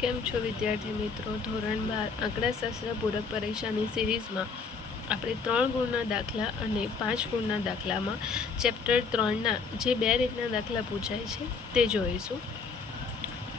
કેમ છો વિદ્યાર્થી મિત્રો? ધોરણ 12 આંકડાશાસ્ત્ર પૂરક પરીક્ષાની સિરીઝમાં આપણે 3 ગુણના દાખલા અને 5 ગુણના દાખલામાં ચેપ્ટર 3ના જે 2 રીતના દાખલા પૂછાય છે તે જોઈશું.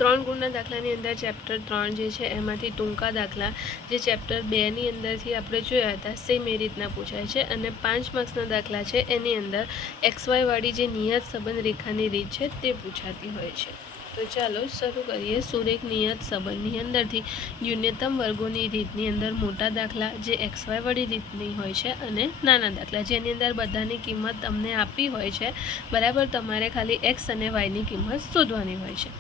3 ગુણના દાખલાની અંદર ચેપ્ટર 3 જે છે એમાંથી ટૂંકા દાખલા જે ચેપ્ટર 2ની અંદરથી આપણે જોયા હતા સેમ એ રીતના પૂછાય છે, અને 5 માર્ક્સના દાખલા છે એની અંદર XY વાળી જે નિયત સંબંધ રેખાની રીત છે તે પૂછાતી હોય છે. તો ચાલો શરૂ કરીએ. સુરેખ નિયત સંબંધની અંદરથી ન્યૂનતમ વર્ગોની રીતની અંદર મોટા દાખલા જે XY વાળી રીતની હોય છે અને નાના દાખલા જેની અંદર બધાની કિંમત તમને આપી હોય છે, બરાબર. તમારે ખાલી X અને Yની કિંમત શોધવાની હોય છે.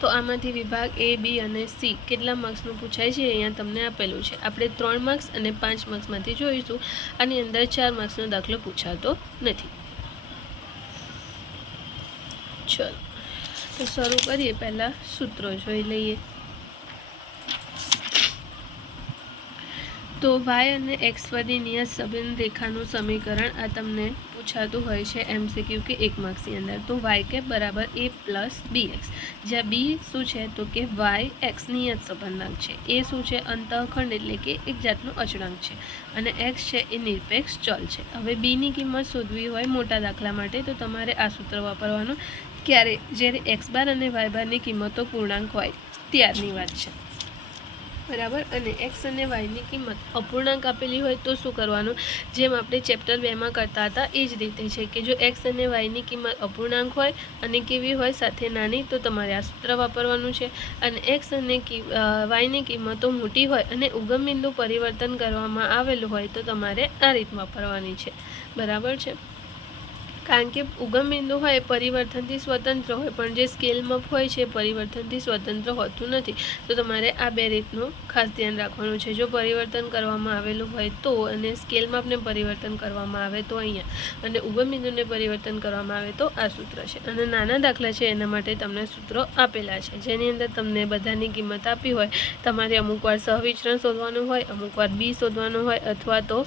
તો આમાંથી વિભાગ A, B અને C કેટલા માર્ક્સનું પૂછાય છે અહીંયા તમને આપેલું છે. આપણે 3 માર્ક્સ અને 5 માર્ક્સમાંથી જોઈશું. આની અંદર 4 માર્ક્સનો દાખલો પૂછાતો નથી. ચલો તો શરૂ કરીએ. પહેલાં સૂત્રો જોઈ લઈએ. તો y અને x વાળી નિયત સંબંધ રેખાનું સમીકરણ આ તમને પૂછાતું હોય છે MCQ કે 1 માર્ક્સની અંદર. તો y કે બરાબર a પ્લસ bx, જ્યાં b શું છે તો કે y x નિયત સંબંધાંક છે, એ શું છે અંતઃખંડ એટલે કે એક જાતનો અચળાંક છે, અને x છે એ નિરપેક્ષ ચલ છે. હવે b ની કિંમત શોધવી હોય મોટા દાખલા માટે તો તમારે આ સૂત્ર વાપરવાનું. ક્યારે? જ્યારે x બાર અને y બારની કિંમતો પૂર્ણાંક હોય ત્યારની વાત છે, બરાબર. અને x અને yની કિંમત અપૂર્ણાંક આપેલી હોય તો શું કરવાનું? જેમ આપણે ચેપ્ટર 2માં કરતા હતા એ જ રીતે છે કે જો x અને yની કિંમત અપૂર્ણાંક હોય અને કેવી હોય સાથે નાની, તો તમારે આ સૂત્ર વાપરવાનું છે. અને x અને yની કિંમતો મોટી હોય અને ઉગમ બિંદુ પરિવર્તન કરવામાં આવેલું હોય તો તમારે આ રીત વાપરવાની છે, બરાબર છે. કારણ કે ઉગમ બિંદુ હોય પરિવર્તનથી સ્વતંત્ર હોય, પણ જે સ્કેલ માપ હોય છે પરિવર્તનથી સ્વતંત્ર હોતું નથી. તો તમારે આ બે રીતનું ખાસ ધ્યાન રાખવાનું છે. જો પરિવર્તન કરવામાં આવેલું હોય તો, અને સ્કેલ માપને પરિવર્તન કરવામાં આવે તો અહીંયા, અને ઉગમ બિંદુને પરિવર્તન કરવામાં આવે તો આ સૂત્ર છે. અને નાના દાખલા છે એના માટે તમને સૂત્રો આપેલા છે, જેની અંદર તમને બધાની કિંમત આપી હોય. તમારે અમુકવાર સહવિચરણ શોધવાનું હોય, અમુકવાર b શોધવાનું હોય, અથવા તો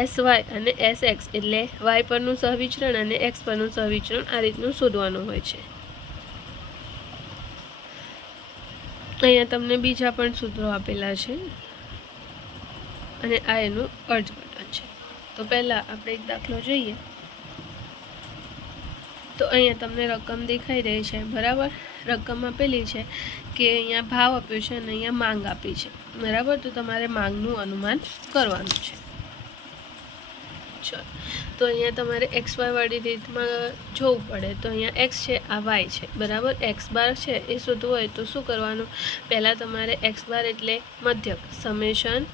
SY અને SX એટલે y પરનું સહવિચરણ અને x પરનું સહવિચરણ આ રીતનું શોધવાનું હોય છે. અહીંયા તમને બીજા પણ સૂત્રો આપેલા છે અને આ એનું અર્થઘટન છે. તો પહેલાં આપણે એક દાખલો જોઈએ. તો અહીંયા તમને રકમ દેખાઈ રહી છે, બરાબર. રકમ આપેલી છે કે અહીંયા ભાવ આપ્યો છે અને અહીંયા માંગ આપી છે, બરાબર. તો તમારે માંગનું અનુમાન કરવાનું છે. ચલો, તો અહીંયા તમારે XY વાળી રીતમાં જોવું પડે. તો અહીંયા x છે, આ y છે, બરાબર. x બાર છે એ શોધવું હોય તો શું કરવાનું? પહેલાં તમારે x બાર એટલે મધ્યક સમેશન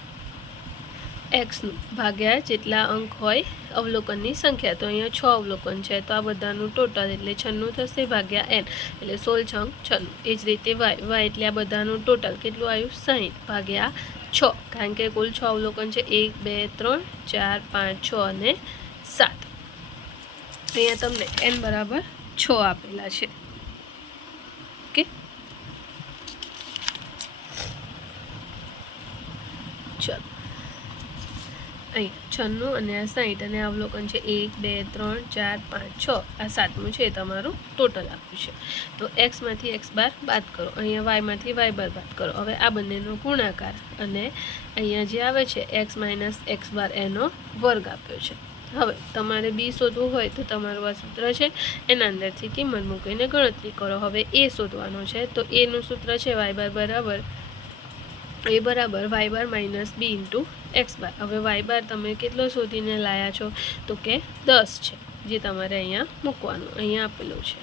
xનું ભાગ્યા જેટલા અંક હોય અવલોકનની સંખ્યા. તો અહીંયા 6 અવલોકન છે તો આ બધાનું ટોટલ એટલે 96 થશે ભાગ્યા n એટલે 16 6 96. એ જ રીતે y એટલે આ બધાનું ટોટલ કેટલું આવ્યું? 60 ભાગ્યા 6, કારણ કે કુલ 6 અવલોકન છે. 1 2 3 4 5 6 અને 7. અહીંયા તમને n બરાબર 6 આપેલા છે. ઓકે, ચલો. અહીં 96 અને આ 60 અને અવલોકન છે 1 2 3 4 5 6, આ 7મું છે તમારું ટોટલ આપ્યું છે. તો xમાંથી x બાર બાદ કરો, અહીંયા yમાંથી y બાર બાદ કરો. હવે આ બંનેનો ગુણાકાર અને અહીંયા જે આવે છે x માઇનસ x બાર એનો વર્ગ આપ્યો છે. હવે તમારે b શોધવું હોય તો તમારું આ સૂત્ર છે, એના અંદરથી કિંમત મૂકીને ગણતરી કરો. હવે a શોધવાનો છે તો એનું સૂત્ર છે y બાર બરાબર a બરાબર y bar minus b into x બાર. હવે y બાર તમે કેટલો શોધીને લાયા છો તો કે 10 છે, જે તમારે અહીંયા મૂકવાનું અહીંયા આપેલું છે.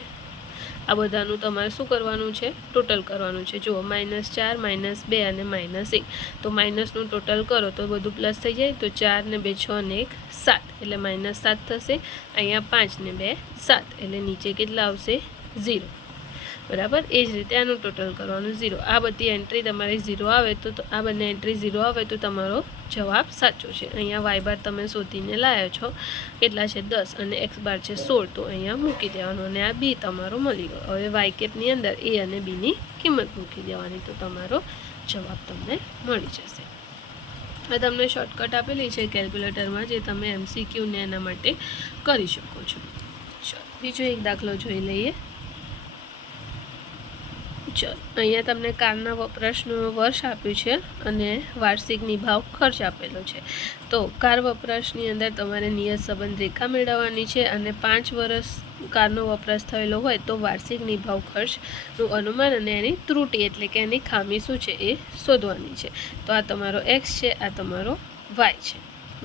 આ બધાનું તમારે શું કરવાનું છે? ટોટલ કરવાનું છે. જુઓ, -4 -2 અને -1. તો માઇનસનું ટોટલ કરો તો બધું પ્લસ થઈ જાય. તો 4 ને 2 6 ને 1 7 એટલે -7 થશે. અહીંયા 5 ને 2 7 એટલે નીચે કેટલા આવશે? 0, બરાબર. એ જ રીતે આનું ટોટલ કરવાનું 0. આ બધી એન્ટ્રી તમારી 0 આવે તો આ બંને એન્ટ્રી 0 આવે તો તમારો જવાબ સાચો છે. અહીંયા y બાર તમે શોધીને લાવ્યો છો, કેટલા છે? 10 અને x બાર છે 16. તો અહીંયા મૂકી દેવાનું અને આ b તમારો મળી ગયો. હવે y કેપની અંદર a અને b ની કિંમત મૂકી દેવાની તો તમારો જવાબ તમને મળી જશે. આ તમને શોર્ટકટ આપેલી છે કેલ્ક્યુલેટરમાં, જે તમે MCQ ને એના માટે કરી શકો છો. ચલો, બીજો એક દાખલો જોઈ લઈએ. ચલો, અહીંયા તમને કારના વપરાશનું વર્ષ આપ્યું છે અને વાર્ષિક નિભાવ ખર્ચ આપેલો છે. તો કાર વપરાશની અંદર તમારે નિયત સંબંધ રેખા મેળવવાની છે અને 5 વર્ષ કારનો વપરાશ થયેલો હોય તો વાર્ષિક નિભાવ ખર્ચનું અનુમાન અને એની ત્રુટિ એટલે કે એની ખામી શું છે એ શોધવાની છે. તો આ તમારો એક્સ છે, આ તમારો વાય છે,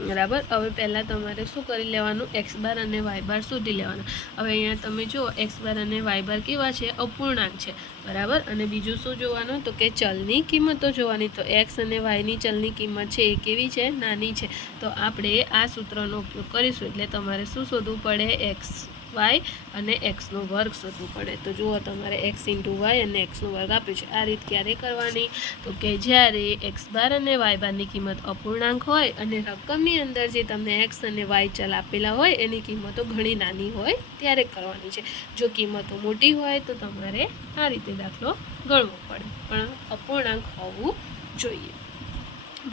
બરાબર. હવે પહેલાં તમારે શું કરી લેવાનું, એક્સ બાર અને વાય બાર શોધી લેવાના. હવે અહીંયા તમે જુઓ એક્સ બાર અને વાય બાર કેવા છે, અપૂર્ણાંક છે, બરાબર. અને બીજું શું જોવાનું તો કે ચલની કિંમતો જોવાની. તો એક્સ અને વાયની ચલની કિંમત છે એ કેવી છે, નાની છે. તો આપણે આ સૂત્રનો ઉપયોગ કરીશું. એટલે તમારે શું શોધવું પડે, એક્સ વાય અને એક્સનો વર્ગ શોધવું પડે. તો જુઓ તમારે એક્સ ઇન્ટુ વાય અને એક્સનો વર્ગ આપ્યું છે. આ રીત ક્યારે કરવાની તો કે જ્યારે એક્સ બાર અને વાય બારની કિંમત અપૂર્ણાંક હોય અને રકમની અંદર જે તમને એક્સ અને વાય ચલ આપેલા હોય એની કિંમતો ઘણી નાની હોય ત્યારે કરવાની છે. જો કિંમતો મોટી હોય તો તમારે આ રીતે દાખલો ગણવો પડે, પણ અપૂર્ણાંક હોવું જોઈએ.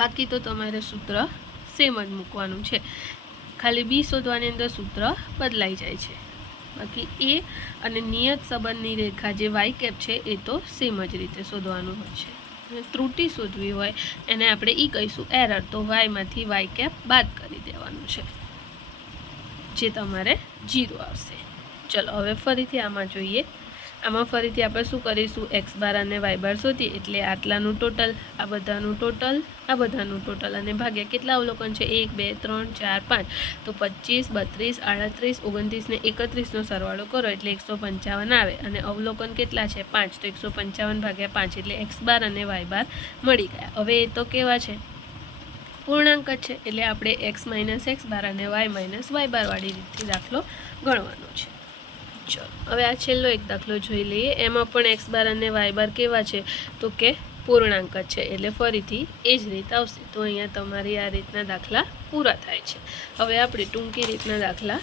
બાકી તો તમારે સૂત્ર સેમ જ મૂકવાનું છે. ખાલી બી શોધવાની અંદર સૂત્ર બદલાઈ જાય છે. બાકી એ અને નિયત સંબંધની રેખા જે વાય કેપ છે એ તો સેમ જ રીતે શોધવાનું હોય છે. ત્રુટિ શોધવી હોય એને આપણે ઈ કહીશું એરર. તો વાયમાંથી વાય કેપ બાદ કરી દેવાનું છે, જે તમારે 0 આવશે. ચલો, હવે ફરીથી આમાં જોઈએ. આમાં ફરીથી આપણે શું કરીશું, એક્સ બાર અને વાય બાર શોધીએ એટલે આટલાનું ટોટલ, આ બધાનું ટોટલ, આ બધાનું ટોટલ અને ભાગ્યા કેટલા અવલોકન છે, 1 2 3 4 5. તો 25 32 38 29 ને 31નો સરવાળો કરો એટલે 155 આવે. અને અવલોકન કેટલા છે, 5. તો 155 ભાગ્યા 5 એટલે એક્સ બાર અને વાય બાર મળી ગયા. હવે એ તો કેવા છે, પૂર્ણાંક જ છે. એટલે આપણે એક્સ માઇનસ એક્સ બાર અને વાય માઇનસ વાય બાર વાળી રીતથી દાખલો ગણવાનો છે. ચલો, હવે આ છેલ્લો એક દાખલો જોઈ લઈએ. એમાં પણ એક્સ બાર અને વાય બાર કેવા છે તો કે પૂર્ણાંક જ છે. એટલે ફરીથી એ જ રીત આવશે. તો અહીંયા તમારી આ રીતના દાખલા પૂરા થાય છે. હવે આપણે ટૂંકી રીતના દાખલા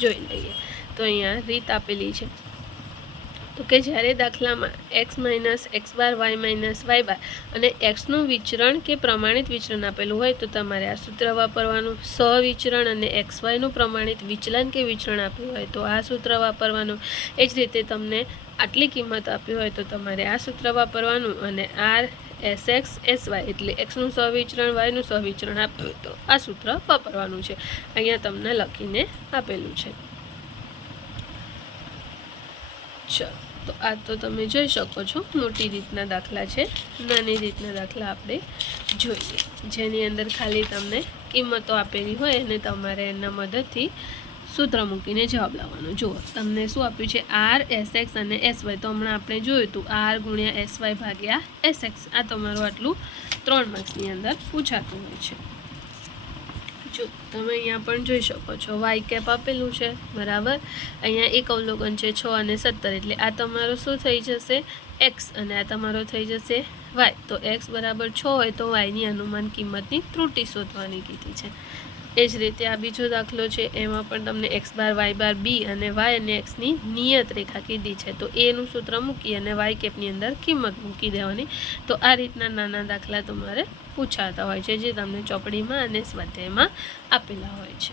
જોઈ લઈએ. તો અહીંયા રીત આપેલી છે તો કે જ્યારે દાખલામાં x minus x bar Y minus Y બાર અને એક્સનું વિચરણ કે પ્રમાણિત વિચરણ આપેલું હોય તો તમારે આ સૂત્ર વાપરવાનું. સહવિચરણ અને એક્સ વાયનું પ્રમાણિત વિચલન કે વિચરણ આપ્યું હોય તો આ સૂત્ર વાપરવાનું. એ જ રીતે તમને આટલી કિંમત આપી હોય તો તમારે આ સૂત્ર વાપરવાનું. અને R S X S Y એટલે એક્સનું સહવિચરણ વાયનું સહવિચરણ આપ્યું હોય તો આ સૂત્ર વાપરવાનું છે. અહીંયા તમને લખીને આપેલું છે. ચલો, તો આ તો તમે જોઈ શકો છો મોટી રીતના દાખલા છે. નાની રીતના દાખલા આપણે જોઈએ જેની અંદર ખાલી તમને કિંમતો આપેલી હોય અને તમારે એના મદદથી સૂત્ર મૂકીને જવાબ લાવવાનો. જુઓ તમને શું આપ્યું છે, આર એસ એક્સ અને એસ વાય. તો હમણાં આપણે જોયું હતું આર ગુણ્યા એસ વાય ભાગ્યા એસ એક્સ. આ તમારું આટલું 3 માર્ક્સની અંદર પૂછાતું હોય છે. જો તમે અહીંયા પણ જોઈ શકો છો વાય કેપ આપેલું છે, બરાબર. અહીંયા એક અવલોકન છે 6 અને 17 એટલે આ તમારો શું થઈ જશે, એક્સ, અને આ તમારો થઈ જશે વાય. તો એક્સ બરાબર 6 હોય તો વાયની અનુમાન કિંમતની ત્રુટિ શોધવાની કીધી છે. એ જ રીતે આ બીજો દાખલો છે. એમાં પણ તમને એક્સ બાર વાય બાર બી અને વાય અને એક્સની નિયત રેખા કીધી છે. તો એનું સૂત્ર મૂકી અને વાય કેપની અંદર કિંમત મૂકી દેવાની. તો આ રીતના નાના દાખલા તમારે પૂછાતા હોય છે જે તમને ચોપડીમાં અને સ્વાધ્યાયમાં આપેલા હોય છે.